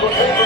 Obrigado.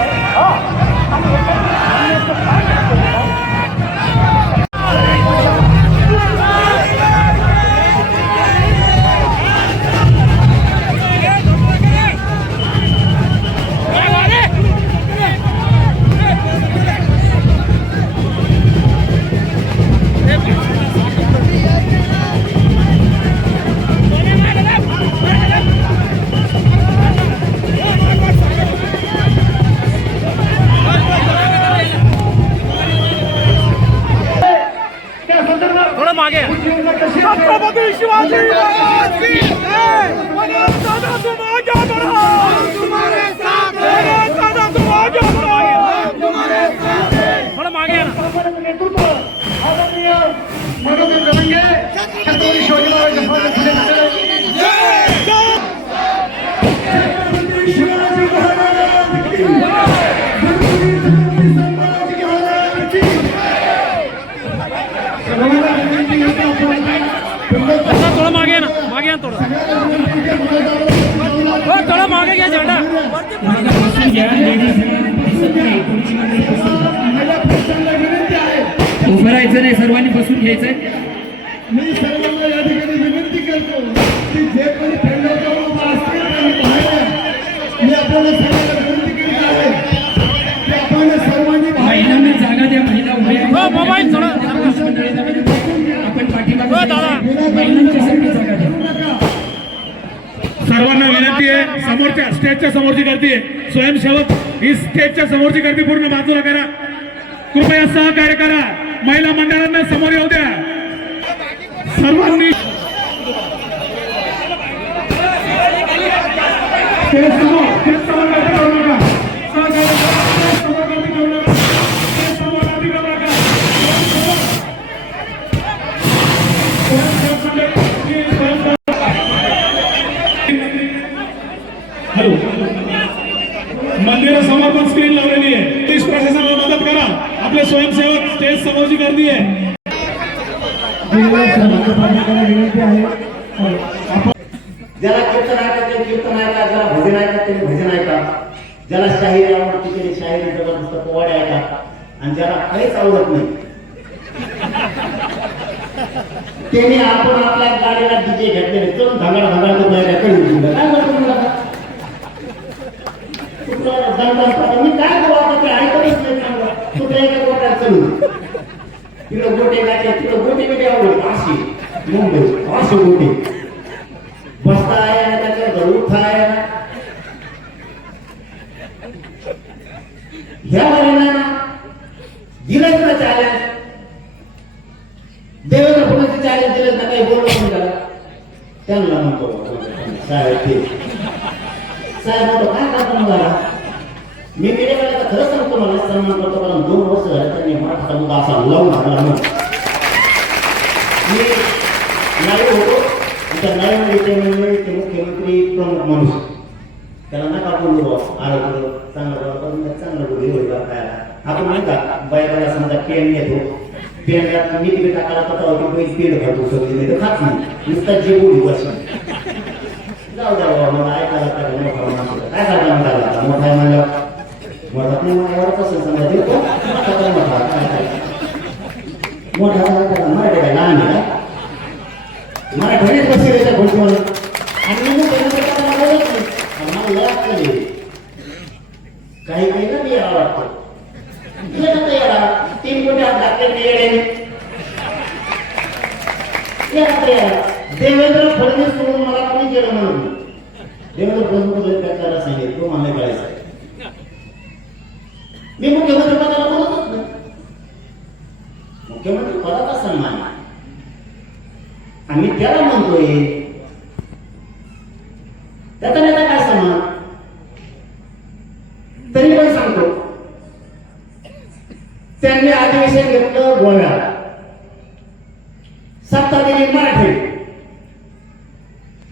আগে ছত্রপতি শিবাজি madam আগে না মনোনীত করেঙ্গে ছাত্রী শোভনা Thank you. थोडं मागे या ना मागे ना थोडं. हो, थोडं मागे घ्या झेंडा. मला प्रचंड विनंती आहे. उभं राहायचं नाही सर्वांनी बसून घ्यायचंय. मी सर्वांना या ठिकाणी विनंती करतो की जे कोणी उभा असतील या. मी आपल्याला सर्वांना स्टेजच्या स्टेजच्या समोरची गर्दी आहे स्वयंसेवक ही स्टेजच्या समोरची गर्दी पूर्ण बाजूला करा. कृपया सहकार्य करा. महिला मंडळांना समोर येऊ द्या. समोरची गर्दी आहे. ज्याला कीर्तन ऐकायचे कीर्तन ऐका ज्याला भजन ऐका त्यांनी भजन ऐका. ज्याला शाहिरी आवडते त्याने शाहिरी जबरदस्त पोवाडे ऐका. आणि ज्याला काहीच आवडत नाही त्याने आपण आपल्या गाडीला डीजे घेतलेले चलून धागाड धागाड तो बाहेर. काय गोटे गाठे तिकडं गोटे बिटे आवडत अशी मुंबई अशी गोटे बसता आहे आणि त्याच्यावर उठता आहे ह्या वडिलांना दिलंच ना चॅलेंज देवेंद्र फडणवीस चॅलेंज दिलं ना काही बोललो पण त्याला त्यांना म्हणतो साहेब ते साहेब म्हणतो काय करतो मला मी मीडियाकडे तर खरंच सांगतो मला सन्मान करतो कारण दोन वर्ष झाले त्यांनी मराठा मुद्दा असा लावून लागला म्हणून. मी नाही होतो आणि त्या नाईकमध्ये ते म्हणजे ते मुख्यमंत्री प्रमुख माणूस. त्याला नका बोलू बुवा आरोग्य चांगलं बुवा करून चांगलं बोलू होईल बा आपण नाही का बायकाला समजा पेन घेतो पेनला मी तिकडे टाकायला पता होती पैसे पेड घालतो सगळी नाही तर खात नाही. नुसता जे बोलू असं जाऊ द्या बाबा मला ऐकायला काय मोठा काय करता मोठा आहे नाही मला एवढंच असेल समजा देतो काय मोठा काय मोठा काय काय मराठी काय लहान आहे. का आणि मी मला नाही." मला काही काही ना मी याला वाटतं येणं तर तीन कोटी हात घातले मी येणे या आता या. देवेंद्र फडणवीस सोडून मला कोणी गेलं म्हणून. देवेंद्र फडणवीस त्याला तो मला कळायचं मी मुख्यमंत्री पदाला बोलतच नाही. मुख्यमंत्री पदाचा सन्मान आम्ही त्याला म्हणतोय त्याचा नेता काय सन्मान? तरी पण सांगतो. त्यांनी अधिवेशन घेतलं गोव्या सत्ता दिली मराठी.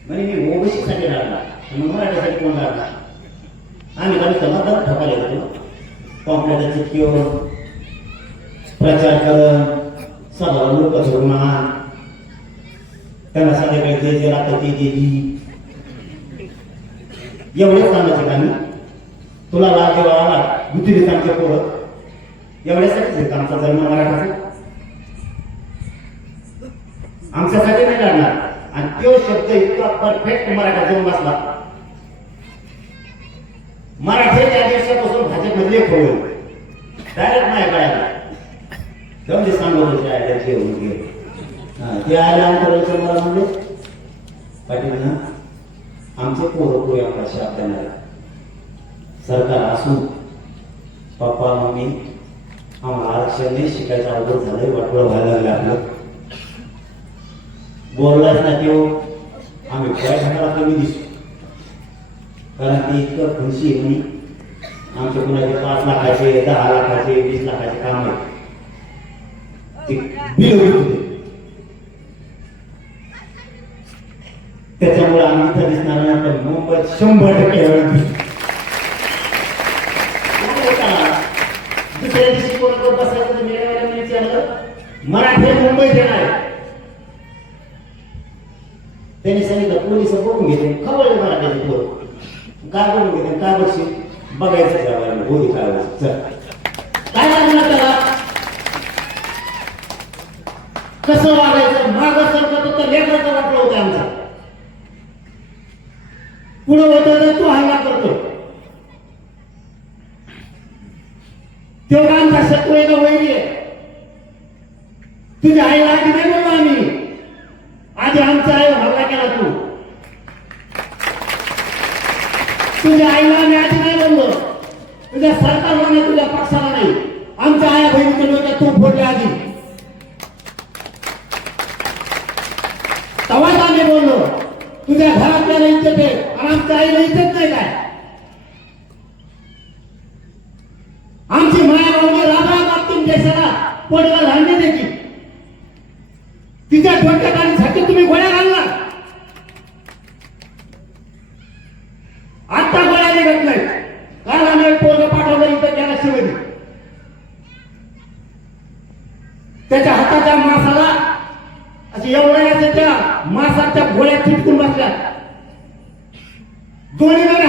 म्हणजे मी ओबीसी साठी राहणार मराठीसाठी कोण राहणार आम्ही काही समाधान ठोकायला येतो कॉम्प्युटर चिटकीवर प्रचार कर सभा लोक धोरणा त्यांना संध्याकाळी जे जे राहतं ते दिली एवढेच कामाचे कामी तुला लाभ देवा आला. बुद्धी आमच्या पोरं. एवढ्यासाठीच आमचा जन्म मराठाचा? आमच्यासाठी नाही लढणार आणि तो शब्द इतका परफेक्ट मराठा जाऊन बसला. मराठे त्या दिवसापासून भाजपमधले खोल डायरेक्ट नाही कळायला जाऊन ते सांगत होते आयला जेवून घे ते आले अंतराच्या मला म्हणजे पाटील ना आमचे पोरं पोरी आपला शाप देणार सरकार असून पप्पा मम्मी आम्हाला आरक्षण नाही शिकायचं अवघड झालंय वाटोळं व्हायला लागलं आपलं. बोललाच ना तो. आम्ही काय घाटाला कमी दिसतो कारण ते इतकं खुशी आहे आमच्या कुणाचे पाच लाखाचे दहा लाखाचे वीस लाखाचे काम आहे. बिल होते त्याच्यामुळे आम्ही इथं दिसणार नाही मुंबईत शंभर टक्के वेळ दुसऱ्या दिवशी कोणाकडे बसायचं तर मेळाव्याला विचारलं मराठी मुंबईत येणार त्यांनी सांगितलं पोलीस बघून घेते खबर मराठीचे पोर. काय बघून घेते काय बघशील बघायचं जेवायला होती काय चल. काय लागणार त्याला? कसं वागायचं? माग सरकत तर लेकराचं वाटलं होतं आमचं. पुढं होतं तर तू हल्ला करतो. तेवढा आमचा शत्रू आहे वैरी आहे? तुझ्या आईला आधी नाही बोललो आम्ही. आधी आमचा आई हल्ला केला तू. तुझ्या आईला आम्ही आधी नाही बोललो तुझ्या सरकारला नाही तुझ्या पक्षाला नाही. आमच्या आया बहिणीच्या डोक्यात तू फोडले आधी. तेव्हाच आम्ही बोललो तुझ्या घरातल्याला इज्जत आहे आणि आमच्या आईला इज्जत नाही काय? आमची माया भावनी राबा बाबतीत देशाला पोटला धान्य देखील तिच्या डोक्यात आणि साठी तुम्ही गोळ्या घालणार. आता गोळ्या निघत नाही कारण आम्ही एक पोरं पाठवलं इथं त्याला शिवली त्याच्या हाताच्या मासाला असे एवढ्या त्या